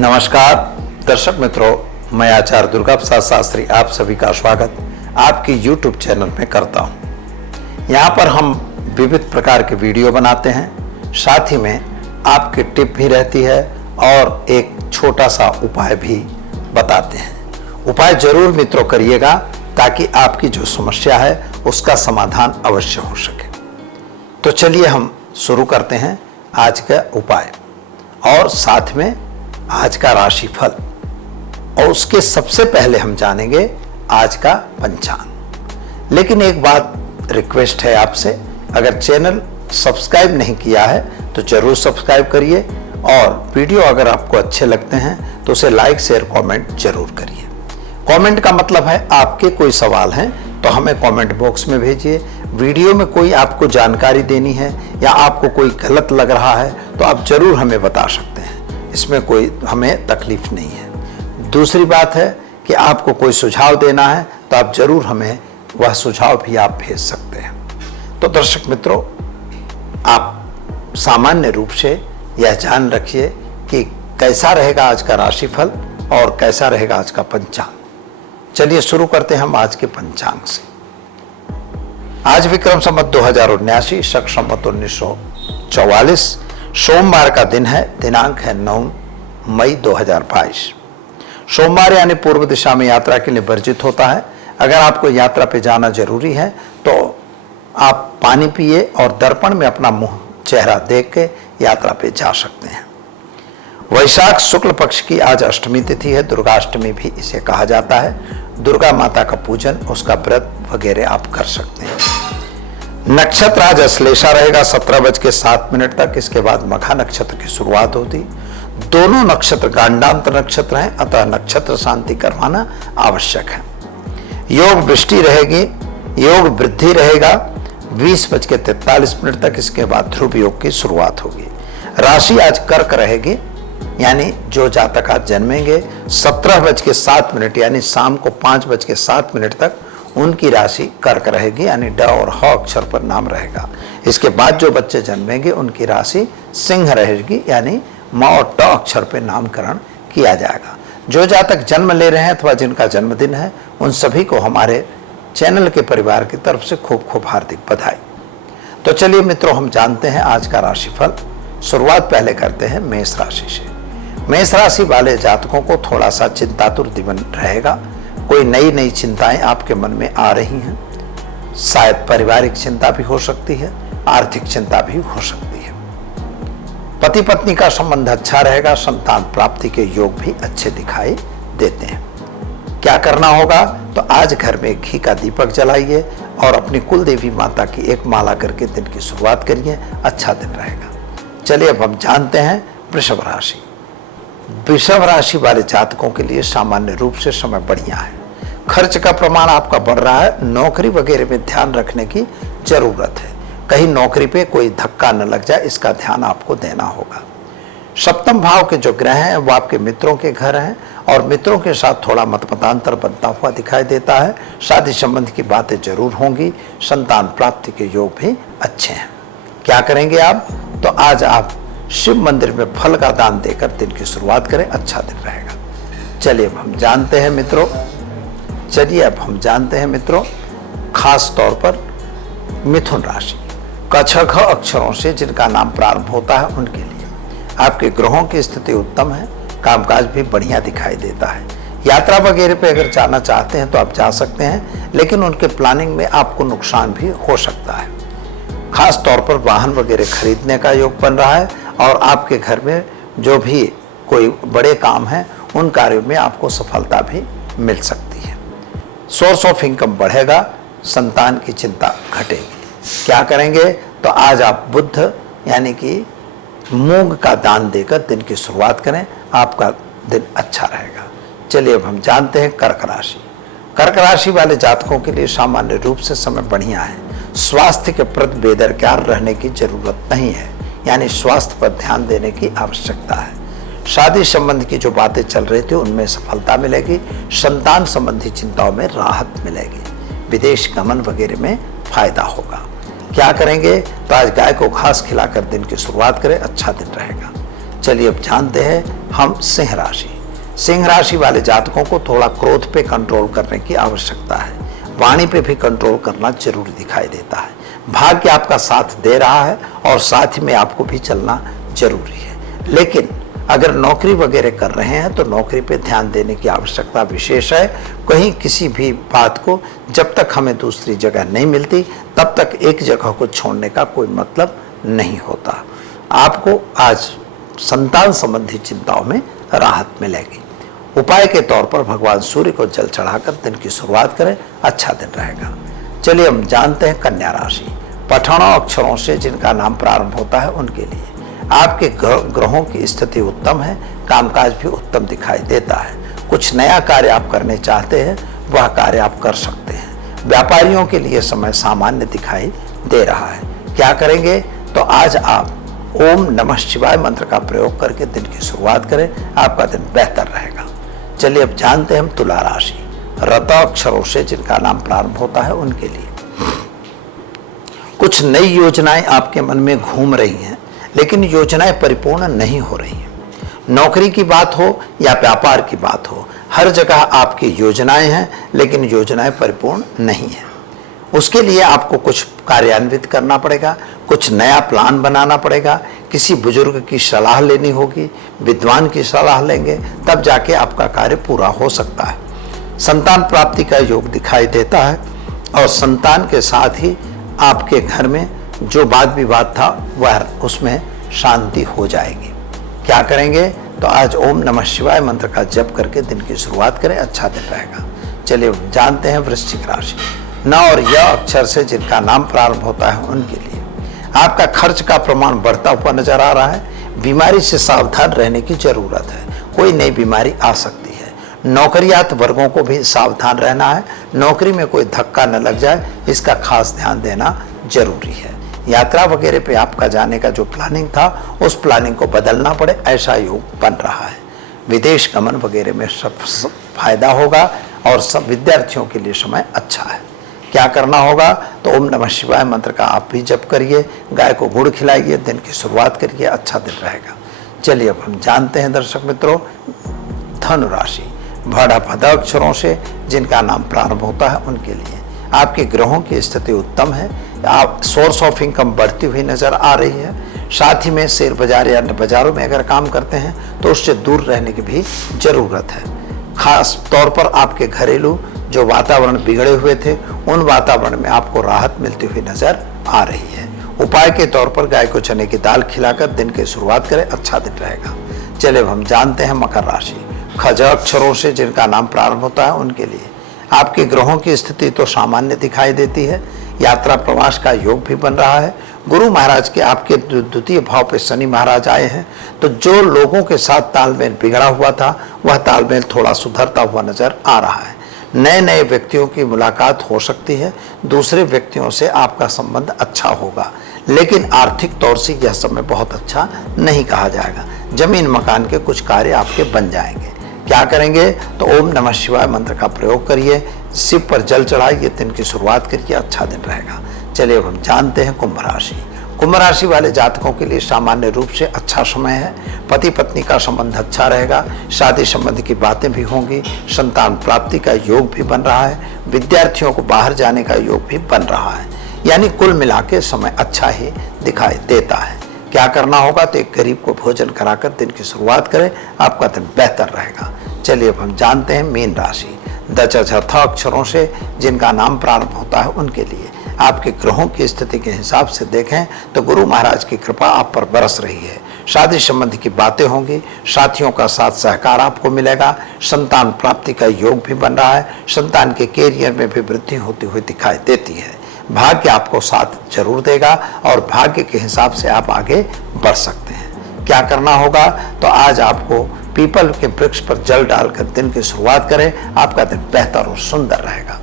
नमस्कार दर्शक मित्रों, मैं आचार्य दुर्गा प्रसाद शास्त्री आप सभी का स्वागत आपकी YouTube चैनल में करता हूं। यहाँ पर हम विविध प्रकार के वीडियो बनाते हैं, साथ ही में आपकी टिप भी रहती है और एक छोटा सा उपाय भी बताते हैं। उपाय जरूर मित्रों करिएगा ताकि आपकी जो समस्या है उसका समाधान अवश्य हो सके। तो चलिए हम शुरू करते हैं आज का उपाय और साथ में आज का राशिफल, और उसके सबसे पहले हम जानेंगे आज का पंचांग। लेकिन एक बात रिक्वेस्ट है आपसे, अगर चैनल सब्सक्राइब नहीं किया है तो जरूर सब्सक्राइब करिए और वीडियो अगर आपको अच्छे लगते हैं तो उसे लाइक शेयर कमेंट जरूर करिए। कमेंट का मतलब है आपके कोई सवाल हैं तो हमें कमेंट बॉक्स में भेजिए। वीडियो में कोई आपको जानकारी देनी है या आपको कोई गलत लग रहा है तो आप जरूर हमें बता सकते हैं, इसमें कोई हमें तकलीफ नहीं है। दूसरी बात है कि आपको कोई सुझाव देना है तो आप जरूर हमें वह सुझाव भी आप भेज सकते हैं। तो दर्शक मित्रों, आप सामान्य रूप से यह जान रखिए कि कैसा रहेगा आज का राशिफल और कैसा रहेगा आज का पंचांग। चलिए शुरू करते हैं हम आज के पंचांग से। आज विक्रम संवत 2079 शक संवत 1944 सोमवार का दिन है। दिनांक है 9 मई 2022। सोमवार यानी पूर्व दिशा में यात्रा के लिए वर्जित होता है। अगर आपको यात्रा पे जाना जरूरी है तो आप पानी पिए और दर्पण में अपना मुंह चेहरा देख के यात्रा पे जा सकते हैं। वैशाख शुक्ल पक्ष की आज अष्टमी तिथि है। दुर्गाष्टमी भी इसे कहा जाता है। दुर्गा माता का पूजन, उसका व्रत वगैरह आप कर सकते हैं। नक्षत्र आज अश्लेषा रहेगा 17:07 तक। इसके बाद मघा नक्षत्र की शुरुआत होती। दोनों नक्षत्र गांडांत नक्षत्र हैं, अतः नक्षत्र शांति करवाना आवश्यक है। योग वृष्टि रहेगी, योग वृद्धि रहेगा 20:43 तक। इसके बाद ध्रुव योग की शुरुआत होगी। राशि आज कर्क रहेगी, यानी जो जातक आज जन्मेंगे 17:07 यानी शाम को 5:07 तक उनकी राशि कर्क रहेगी, यानी ड और ह अक्षर पर नाम रहेगा। इसके बाद जो बच्चे जन्मेंगे उनकी राशि सिंह रहेगी, यानी म और ट अक्षर पर नामकरण किया जाएगा। जो जातक जन्म ले रहे हैं अथवा जिनका जन्मदिन है उन सभी को हमारे चैनल के परिवार की तरफ से खूब खूब हार्दिक बधाई। तो चलिए मित्रों, हम जानते हैं आज का राशिफल। शुरुआत पहले करते हैं मेष राशि से। मेष राशि वाले जातकों को थोड़ा सा चिंतातुर दिन रहेगा। कोई नई नई चिंताएं आपके मन में आ रही हैं। शायद पारिवारिक चिंता भी हो सकती है, आर्थिक चिंता भी हो सकती है। पति पत्नी का संबंध अच्छा रहेगा। संतान प्राप्ति के योग भी अच्छे दिखाई देते हैं। क्या करना होगा तो आज घर में घी का दीपक जलाइए और अपनी कुल देवी माता की एक माला करके दिन की शुरुआत करिए, अच्छा दिन रहेगा। चलिए अब हम जानते हैं वृषभ राशि। वृषभ राशि वाले जातकों के लिए सामान्य रूप से समय बढ़िया है। खर्च का प्रमाण आपका बढ़ रहा है। नौकरी वगैरह में ध्यान रखने की जरूरत है। कहीं नौकरी पे कोई धक्का न लग जाए, इसका ध्यान आपको देना होगा। सप्तम भाव के जो ग्रह हैं वो आपके मित्रों के घर हैं और मित्रों के साथ थोड़ा मतमतांतर बनता हुआ दिखाई देता है। शादी संबंध की बातें जरूर होंगी। संतान प्राप्ति के योग भी अच्छे हैं। क्या करेंगे आप तो आज आप शिव मंदिर में फल का दान देकर दिन की शुरुआत करें, अच्छा दिन रहेगा। चलिए अब हम जानते हैं मित्रों खास तौर पर मिथुन राशि। क छ ख अक्षरों से जिनका नाम प्रारंभ होता है उनके लिए आपके ग्रहों की स्थिति उत्तम है। कामकाज भी बढ़िया दिखाई देता है। यात्रा वगैरह पे अगर जाना चाहते हैं तो आप जा सकते हैं, लेकिन उनके प्लानिंग में आपको नुकसान भी हो सकता है। खास तौर पर वाहन वगैरह खरीदने का योग बन रहा है और आपके घर में जो भी कोई बड़े काम हैं उन कार्यों में आपको सफलता भी मिल सकती है। सोर्स ऑफ इनकम बढ़ेगा। संतान की चिंता घटेगी। क्या करेंगे तो आज आप बुध यानी कि मूंग का दान देकर दिन की शुरुआत करें, आपका दिन अच्छा रहेगा। चलिए अब हम जानते हैं कर्क राशि। कर्क राशि वाले जातकों के लिए सामान्य रूप से समय बढ़िया है। स्वास्थ्य के प्रति बेदरकार रहने की जरूरत नहीं है, यानी स्वास्थ्य पर ध्यान देने की आवश्यकता है। शादी संबंध की जो बातें चल रही थी उनमें सफलता मिलेगी। संतान संबंधी चिंताओं में राहत मिलेगी। विदेश गमन वगैरह में फायदा होगा। क्या करेंगे तो आज गाय को घास खिलाकर दिन की शुरुआत करें, अच्छा दिन रहेगा। चलिए अब जानते हैं हम सिंह राशि। सिंह राशि वाले जातकों को थोड़ा क्रोध पे कंट्रोल करने की आवश्यकता है। वाणी पे भी कंट्रोल करना जरूरी दिखाई देता है। भाग्य आपका साथ दे रहा है और साथ में आपको भी चलना जरूरी है। लेकिन अगर नौकरी वगैरह कर रहे हैं तो नौकरी पे ध्यान देने की आवश्यकता विशेष है। कहीं किसी भी बात को जब तक हमें दूसरी जगह नहीं मिलती तब तक एक जगह को छोड़ने का कोई मतलब नहीं होता। आपको आज संतान संबंधी चिंताओं में राहत मिलेगी। उपाय के तौर पर भगवान सूर्य को जल चढ़ाकर दिन की शुरुआत करें, अच्छा दिन रहेगा। चलिए हम जानते हैं कन्या राशि। पठानों अक्षरों से जिनका नाम प्रारंभ होता है उनके लिए आपके ग्रहों की स्थिति उत्तम है। कामकाज भी उत्तम दिखाई देता है। कुछ नया कार्य आप करने चाहते हैं वह कार्य आप कर सकते हैं। व्यापारियों के लिए समय सामान्य दिखाई दे रहा है। क्या करेंगे तो आज आप ओम नमः शिवाय मंत्र का प्रयोग करके दिन की शुरुआत करें, आपका दिन बेहतर रहेगा। चलिए अब जानते हैं हम तुला राशि। रत अक्षरों से जिनका नाम प्रारंभ होता है उनके लिए कुछ नई योजनाएं आपके मन में घूम रही हैं, लेकिन योजनाएं परिपूर्ण नहीं हो रही हैं। नौकरी की बात हो या व्यापार की बात हो, हर जगह आपकी योजनाएं हैं लेकिन योजनाएं परिपूर्ण नहीं है। उसके लिए आपको कुछ कार्यान्वित करना पड़ेगा, कुछ नया प्लान बनाना पड़ेगा, किसी बुजुर्ग की सलाह लेनी होगी, विद्वान की सलाह लेंगे तब जाके आपका कार्य पूरा हो सकता है। संतान प्राप्ति का योग दिखाई देता है और संतान के साथ ही आपके घर में जो वाद विवाद था वह उसमें शांति हो जाएगी। क्या करेंगे तो आज ओम नमः शिवाय मंत्र का जप करके दिन की शुरुआत करें, अच्छा दिन रहेगा। चलिए जानते हैं वृश्चिक राशि। न और य अक्षर से जिनका नाम प्रारंभ होता है उनके लिए आपका खर्च का प्रमाण बढ़ता हुआ नजर आ रहा है। बीमारी से सावधान रहने की जरूरत है, कोई नई बीमारी आ सकती है। नौकरियात वर्गों को भी सावधान रहना है, नौकरी में कोई धक्का न लग जाए इसका खास ध्यान देना जरूरी है। यात्रा वगैरह पे आपका जाने का जो प्लानिंग था उस प्लानिंग को बदलना पड़े ऐसा योग बन रहा है। विदेश गमन वगैरह में सब फायदा होगा और सब विद्यार्थियों के लिए समय अच्छा है। क्या करना होगा तो ओम नमः शिवाय मंत्र का आप भी जप करिए, गाय को गुड़ खिलाइए, दिन की शुरुआत करिए, अच्छा दिन रहेगा। चलिए अब हम जानते हैं दर्शक मित्रों धनु राशि। भड़ा भद अक्षरों से जिनका नाम प्रारंभ होता है उनके लिए आपके ग्रहों की स्थिति उत्तम है। आप सोर्स ऑफ इनकम बढ़ती हुई नजर आ रही है। साथ ही में शेयर बाजार या अन्य बाजारों में अगर काम करते हैं तो उससे दूर रहने की भी जरूरत है। खास तौर पर आपके घरेलू जो वातावरण बिगड़े हुए थे उन वातावरण में आपको राहत मिलती हुई नजर आ रही है। उपाय के तौर पर गाय को चने की दाल खिलाकर दिन की शुरुआत करें, अच्छा दिन रहेगा। चलिए हम जानते हैं मकर राशि। खज अक्षरों से जिनका नाम प्रारंभ होता है उनके लिए आपके ग्रहों की स्थिति तो सामान्य दिखाई देती है। यात्रा प्रवास का योग भी बन रहा है। गुरु महाराज के आपके द्वितीय भाव पे शनि महाराज आए हैं तो जो लोगों के साथ तालमेल बिगड़ा हुआ था वह तालमेल थोड़ा सुधरता हुआ नजर आ रहा है। नए नए व्यक्तियों की मुलाकात हो सकती है। दूसरे व्यक्तियों से आपका संबंध अच्छा होगा, लेकिन आर्थिक तौर से यह समय बहुत अच्छा नहीं कहा जाएगा। जमीन मकान के कुछ कार्य आपके बन जाएंगे। क्या करेंगे तो ओम नमः शिवाय मंत्र का प्रयोग करिए, शिव पर जल चढ़ाइए, दिन की शुरुआत करिए, अच्छा दिन रहेगा। चलिए अब हम जानते हैं कुंभ राशि। कुंभ राशि वाले जातकों के लिए सामान्य रूप से अच्छा समय है। पति पत्नी का संबंध अच्छा रहेगा। शादी संबंध की बातें भी होंगी। संतान प्राप्ति का योग भी बन रहा है। विद्यार्थियों को बाहर जाने का योग भी बन रहा है। यानी कुल मिला के समय अच्छा ही दिखाई देता है। क्या करना होगा तो एक गरीब को भोजन कराकर दिन की शुरुआत करें, आपका दिन बेहतर रहेगा। चलिए अब हम जानते हैं मीन राशि। दच अक्षरों से जिनका नाम प्रारंभ होता है उनके लिए आपके ग्रहों की स्थिति के हिसाब से देखें तो गुरु महाराज की कृपा आप पर बरस रही है। शादी संबंधी की बातें होंगी। साथियों का साथ सहकार आपको मिलेगा। संतान प्राप्ति का योग भी बन रहा है। संतान के कैरियर में भी वृद्धि होती हुई दिखाई देती है। भाग्य आपको साथ जरूर देगा और भाग्य के हिसाब से आप आगे बढ़ सकते हैं। क्या करना होगा तो आज आपको पीपल के वृक्ष पर जल डालकर दिन की शुरुआत करें, आपका दिन बेहतर और सुंदर रहेगा।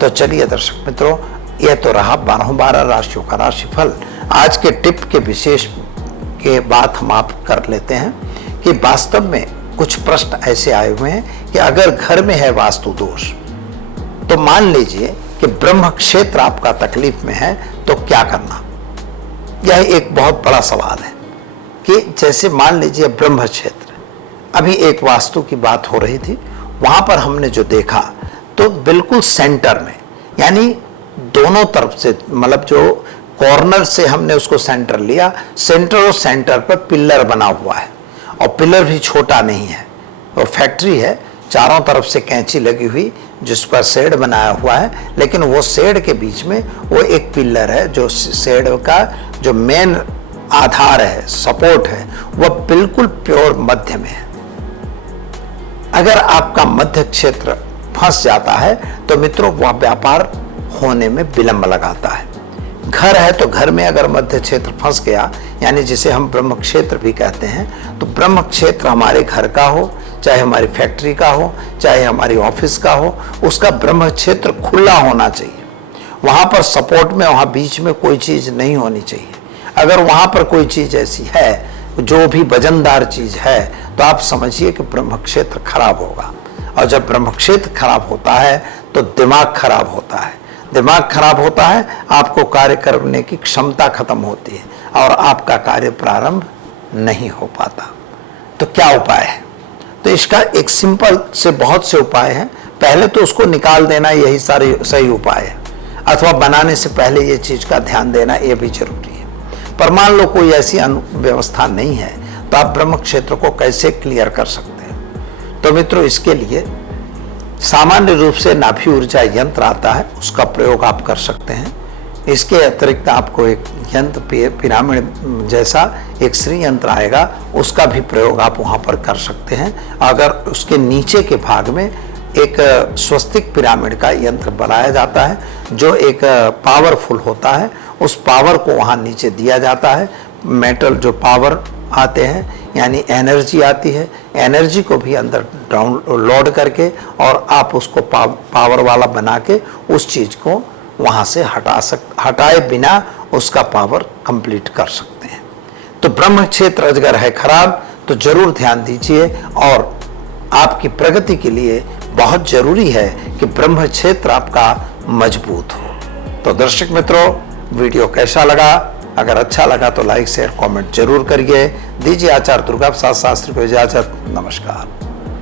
तो चलिए दर्शक मित्रों, यह तो रहा 12 राशियों का राशिफल। आज के टिप के विशेष के बाद हम आप कर लेते हैं कि वास्तव में कुछ प्रश्न ऐसे आए हुए हैं कि अगर घर में है वास्तु दोष तो मान लीजिए कि ब्रह्म क्षेत्र आपका तकलीफ में है तो क्या करना। यह एक बहुत बड़ा सवाल है कि जैसे मान लीजिए ब्रह्म क्षेत्र अभी एक वास्तु की बात हो रही थी, वहां पर हमने जो देखा तो बिल्कुल सेंटर में, यानी दोनों तरफ से, मतलब जो कॉर्नर से हमने उसको सेंटर लिया, सेंटर और सेंटर पर पिलर बना हुआ है, और पिलर भी छोटा नहीं है, वो फैक्ट्री है, चारों तरफ से कैंची लगी हुई जिस पर शेड बनाया हुआ है, लेकिन वो शेड के बीच में वो एक पिलर है, जो शेड का जो मेन आधार है, सपोर्ट है, वह बिल्कुल प्योर मध्य में है। अगर आपका मध्य क्षेत्र फंस जाता है तो मित्रों वह व्यापार होने में विलंब लगाता है। घर है तो घर में अगर मध्य क्षेत्र फंस गया, यानी जिसे हम ब्रह्म क्षेत्र भी कहते हैं, तो ब्रह्म क्षेत्र हमारे घर का हो, चाहे हमारी फैक्ट्री का हो, चाहे हमारी ऑफिस का हो, उसका ब्रह्म क्षेत्र खुला होना चाहिए। वहां पर सपोर्ट में, वहां बीच में कोई चीज नहीं होनी चाहिए। अगर वहां पर कोई चीज ऐसी है, जो भी वजनदार चीज है, तो आप समझिए कि ब्रह्म क्षेत्र खराब होगा। और जब ब्रह्म क्षेत्र खराब होता है तो दिमाग खराब होता है, दिमाग खराब होता है, आपको कार्य करने की क्षमता खत्म होती है और आपका कार्य प्रारंभ नहीं हो पाता। तो क्या उपाय है? तो इसका एक सिंपल से बहुत से उपाय हैं। पहले तो उसको निकाल देना, यही सारे सही उपाय है, अथवा बनाने से पहले ये चीज का ध्यान देना ये भी जरूरी है। पर मान लो कोई ऐसी व्यवस्था नहीं है, तो आप ब्रह्म क्षेत्र को कैसे क्लियर कर सकते हैं? तो मित्रों, इसके लिए सामान्य रूप से नाभि ऊर्जा यंत्र आता है, उसका प्रयोग आप कर सकते हैं। इसके अतिरिक्त आपको एक यंत्र पिरामिड जैसा एक श्री यंत्र आएगा, उसका भी प्रयोग आप वहां पर कर सकते हैं। अगर उसके नीचे के भाग में एक स्वस्तिक पिरामिड का यंत्र बनाया जाता है, जो एक पावरफुल होता है, उस पावर को वहां नीचे दिया जाता है। मेटल जो पावर आते हैं, यानी एनर्जी आती है, एनर्जी को भी अंदर डाउनलोड करके और आप उसको पावर वाला बना के उस चीज को वहां से हटाए बिना उसका पावर कंप्लीट कर सकते हैं। तो ब्रह्म क्षेत्र अगर है खराब तो जरूर ध्यान दीजिए, और आपकी प्रगति के लिए बहुत जरूरी है कि ब्रह्म क्षेत्र आपका मजबूत हो। तो दर्शक मित्रों, वीडियो कैसा लगा? अगर अच्छा लगा तो लाइक शेयर कमेंट जरूर करिए। दीजिए आचार्य दुर्गा प्रसाद शास्त्री को इजाजत। नमस्कार।